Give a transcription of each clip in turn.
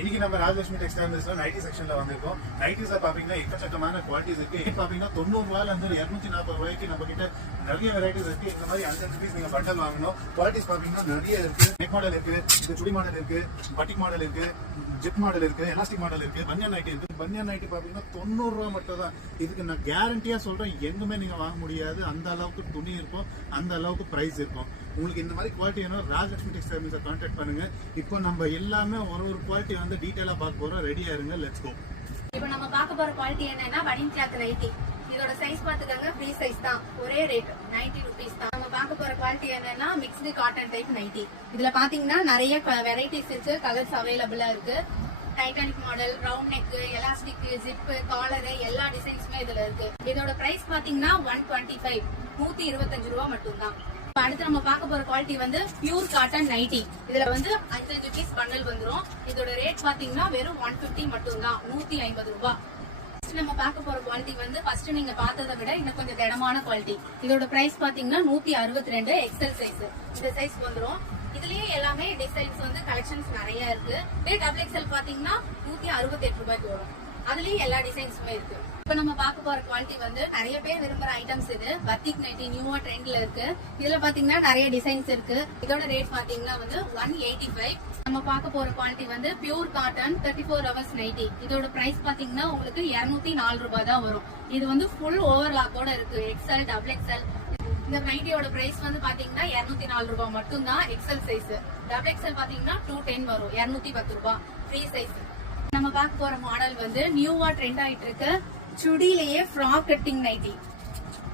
இன்னைக்கு நம்ம ராஜலட்சுமி டெக்ஸ்டைல்ஸ்ல நைட்டி செக்ஷன்ல வந்திருக்கோம். நைட்டிஸ்ல பாத்தீங்கன்னா எக்கச்சக்கமான குவாலிட்டிஸ் இருக்கு. பாத்தீங்கன்னா 90 ரூபாயில இருந்து 240 ரூபாய்க்கு நம்ம கிட்ட நிறைய வெரைட்டிஸ் இருக்கு. இந்த மாதிரி 5 பீஸ் நீங்க பண்டல் வாங்கணும். குவாலிட்டிஸ் பாத்தீங்கன்னா நிறைய இருக்கு. நெக் மாடல் இருக்கு, இது சுடி மாடல் இருக்கு, பட்டிக் மாடல் இருக்கு, ஜிப் மாடல் இருக்கு, எலாஸ்டிக் மாடல் இருக்கு, பனியன் நைட்டி இருக்கு. பனியன் நைட்டி பாத்தீங்கன்னா 90 ரூபாய் மட்டும் தான். இதுக்கு நான் கேரண்டியா சொல்றேன், எங்குமே நீங்க வாங்க முடியாது. அந்த அளவுக்கு துணி இருக்கும், அந்த அளவுக்கு பிரைஸ் இருக்கும். உங்களுக்கு இந்த மாதிரி குவாலிட்டி வேணும், ராஜலட்சுமி டெக்ஸ்டைல்ஸை கான்டாக்ட் பண்ணுங்க. இப்போ நம்ம எல்லாமே ஒரு குவாலிட்டி வந்து டீடைலா பார்க்க போறோம். ரெடியா இருங்க, லெட்ஸ் கோ. இப்போ நம்ம பார்க்க போற குவாலிட்டி என்னன்னா பனியன் கிளாத் நைட்டி. இதோட சைஸ் பாத்துக்கங்க, ஃப்ரீ சைஸ் தான், ஒரே ரேட் 90 rupees தான். நம்ம பார்க்க போற குவாலிட்டி என்னன்னா மிக்ஸ்டு காட்டன் டைப் நைட்டி. இதுல பாத்தீங்கன்னா நிறைய வெரைட்டிஸ் இருக்கு, கலர்ஸ் அவைலபிளா இருக்கு. Titanic model, round neck, elastic, zip, collar எல்லா டிசைன்ஸுமே இதுல இருக்கு. இதோட பிரைஸ் பாத்தீங்கன்னா 125, 125 ரூபாய் மட்டும் தான். அடுத்து நம்ம பார்க்க போற குவாலிட்டி வந்து பியூர் காட்டன் நைட்டி. இதுல வந்து 5 பீஸ் பண்டல் வந்துரும். இதோட ரேட் பாத்தீங்கன்னா வெறும் 150 மட்டும் தான், 150 ரூபாய். நம்ம பார்க்க போற குவாலிட்டி வந்து ஃபர்ஸ்ட் நீங்க பார்த்ததை விட இன்னும் கொஞ்சம் திடமான குவாலிட்டி. இதோட பிரைஸ் பாத்தீங்கன்னா 162, எக்ஸல் சைஸ். இந்த சைஸ் வந்துரும். இதுலயே எல்லாமே டிசைன்ஸ் வந்து கலெக்ஷன்ஸ் நிறைய இருக்கு. டபுள் எக்ஸல் பாத்தீங்கன்னா 168 ரூபாய்க்கு வரும். அதுலயும் எல்லா டிசைன்ஸுமே இருக்கு. இப்ப நம்ம பார்க்க போற குவாலிட்டி வந்து நிறைய பேர் விரும்புற ஐட்டம்ஸ். இது பத்திக் நைட்டி நியூவா ட்ரெண்ட்ல இருக்கு. இதுல பாத்தீங்கன்னா நிறைய டிசைன்ஸ் இருக்கு. இதோட ரேட் பாத்தீங்கன்னா வந்து 185. நம்ம பார்க்க போற குவாலிட்டி வந்து பியூர் காட்டன் 34 hours நைட்டி. இதோட பிரைஸ் பாத்தீங்கன்னா உங்களுக்கு 204 ரூபாய் தான் வரும். இது வந்து ஃபுல் ஓவர்லாக்கோட இருக்கு, எக்ஸல், டபுள் எக்ஸல். இந்த நைட்டியோட பிரைஸ் வந்து பாத்தீங்கன்னா 204 ரூபாய் மட்டும் தான், எக்ஸல் சைஸ். டபுள் எக்ஸல் பாத்தீங்கன்னா 210 வரும், 210 ரூபாய், ஃப்ரீ சைஸ். நம்ம பார்க்க போற மாடல் வந்து நியூவா ட்ரெண்ட் ஆயிட்டு இருக்கு, சுடிலேயே ஃப்ராக் கட்டிங் நைட்டி.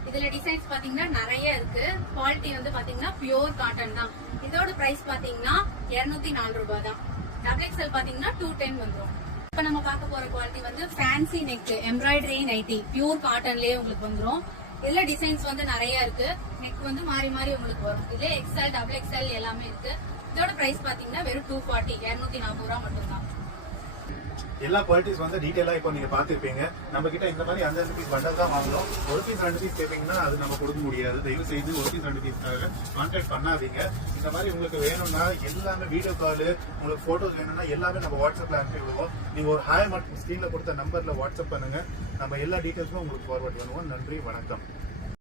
இதுல டிசைன்ஸ் பாத்தீங்கன்னா நிறைய இருக்கு. குவாலிட்டி வந்து பாத்தீங்கன்னா பியூர் காட்டன் தான். இதோட பிரைஸ் பாத்தீங்கன்னா 204 ரூபாய் தான். டபுள் எக்ஸல் பாத்தீங்கன்னா 210 வந்துரும். இப்ப நம்ம பார்க்க போற குவாலிட்டி வந்து fancy neck embroidery nighty, pure காட்டன்லயே உங்களுக்கு வந்துரும். இதுல டிசைன்ஸ் வந்து நிறைய இருக்கு. நெக் வந்து மாறி மாறி உங்களுக்கு வரும். இதுல எக்ஸல், டபுள் எக்ஸல் எல்லாமே இருக்கு. இதோட பிரைஸ் பாத்தீங்கன்னா வெறும் 240, 240 ரூபாய் மட்டும் தான். எல்லா குவாலிட்டிஸ் வந்து டீடைலா இப்போ நீங்க பாத்துருப்பீங்க. நம்ம கிட்ட இந்த மாதிரி 5 பீஸ் பண்டல் தான் வாங்கணும். ஒரு பீஸ் 2 பீஸ் கேட்பீங்கன்னா அது நம்ம கொடுக்க முடியாது. தயவு செய்து ஒரு பீஸ் 2 பீஸ்க்காக கான்டாக்ட் பண்ணாதீங்க. இந்த மாதிரி உங்களுக்கு வேணும்னா எல்லாமே வீடியோ கால், உங்களுக்கு போட்டோஸ் வேணும்னா எல்லாமே நம்ம வாட்ஸ்அப்ல அனுப்பி விடுவோம். நீங்க ஒரு ஹாய் மட்டும் ஸ்கிரீன்ல கொடுத்த நம்பர்ல வாட்ஸ்அப் பண்ணுங்க. நம்ம எல்லா டீடைல்ஸும் உங்களுக்கு ஃபார்வர்ட் பண்ணுவோம். நன்றி, வணக்கம்.